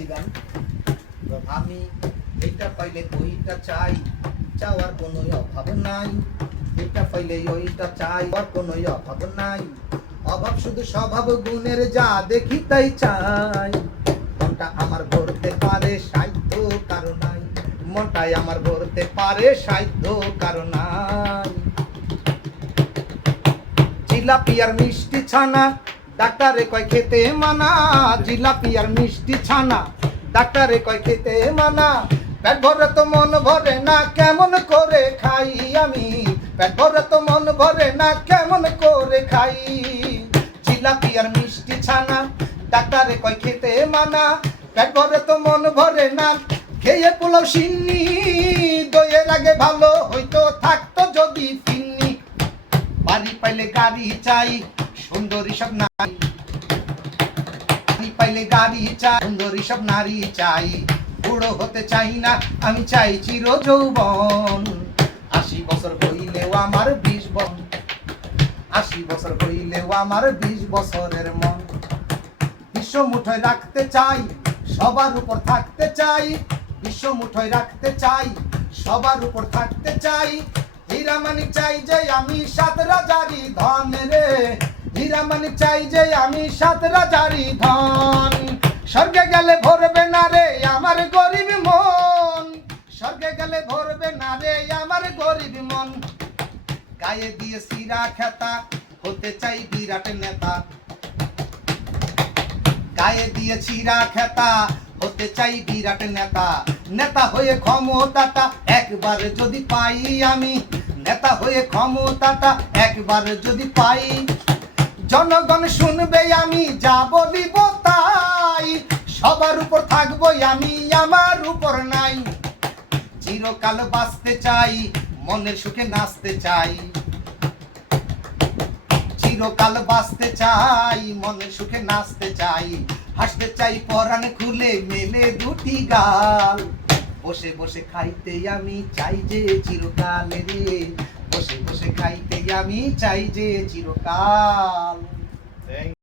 পাঞ্জাবি গান। আমি এইটা পাইলে ওইটা চাই, চাওয়ার কোনো অভাব নাই। এটা পাইলে ওইটা চাই, আর কোনো অভাব নাই। অভাব শুধু স্বভাব গুণের, যা দেখি তাই চাই। মনটা আমার ভরতে পারে সাধ্য কারো নাই, মনটাই আমার ভরতে পারে সাধ্য কারো নাই। জিলাপি আর মিষ্টি ছানা, ডাক্তারে কয় খেতে মানা। জিলাপি আর মিষ্টি ছানা, ডাক্তারে কয় খেতে মানা। পেট ভরে তো মন ভরে না, কেমন করে খাই আমি? পেট ভরে তো মন ভরে না, কেমন করে খাই? জিলাপি আর মিষ্টি ছানা, ডাক্তারে কয় খেতে মানা। পেট ভরে তো মন ভরে না, খেয়ে পোলাও সিন্নি। দইয়ের আগে ভালো হইতো, থাকতো যদি ফিন্নি। বাড়ি পাইলে গাড়ি চাই, সুন্দরী সব নারী। বাড়ি পাইলে গাড়ি চাই, সুন্দরী সব নারী চাই। বুড়ো হতে চাই না, আমি চাই চির যৌবন। ৮০ বছর হইলেও আমার ২০ বছর, ৮০ বছর হইলেও আমার ২০ বছরের মন। বিশ্ব মুঠোয় রাখতে চাই, সবার উপর থাকতে চাই। বিশ্ব মুঠোয় রাখতে চাই, সবার উপর থাকতে চাই। হীরা মানিক চাই যে আমি ৭ রাজারি ধন রে। হীরা মানিক চাই যে আমি ৭ রাজারি ধন। স্বর্গে গেলে ভরবে না রে আমার গরিব মন। স্বর্গে গেলে ভরবে না রে আমার গরিব মন। গায়ে দিয়ে শিরা খেতা, হতে চাই বিরাট নেতা। গায়ে দিয়ে চিরা খেতা, হতে চাই বিরাট নেতা। নেতা হয়ে ক্ষমতাটা একবার যদি পাই আমি, নেতা হয়ে ক্ষমতাটা একবার যদি পাই। জনগণ শুনবে আমি যা বলিব তাই। সবার উপর থাকবো আমি, আমার উপর নাই। চিরকাল বাঁচতে চাই, মনের সুখে নাচতে চাই। চিরকাল বাঁচতে চাই, মনের সুখে নাচতে চাই। হাসতে চাই পরাণ খুলে, মেলে দুটি গাল। বসে বসে খাইতে আমি চাই যে চিরকাল রে। বসে বসে খাইতে আমি চাই যে চিরকাল।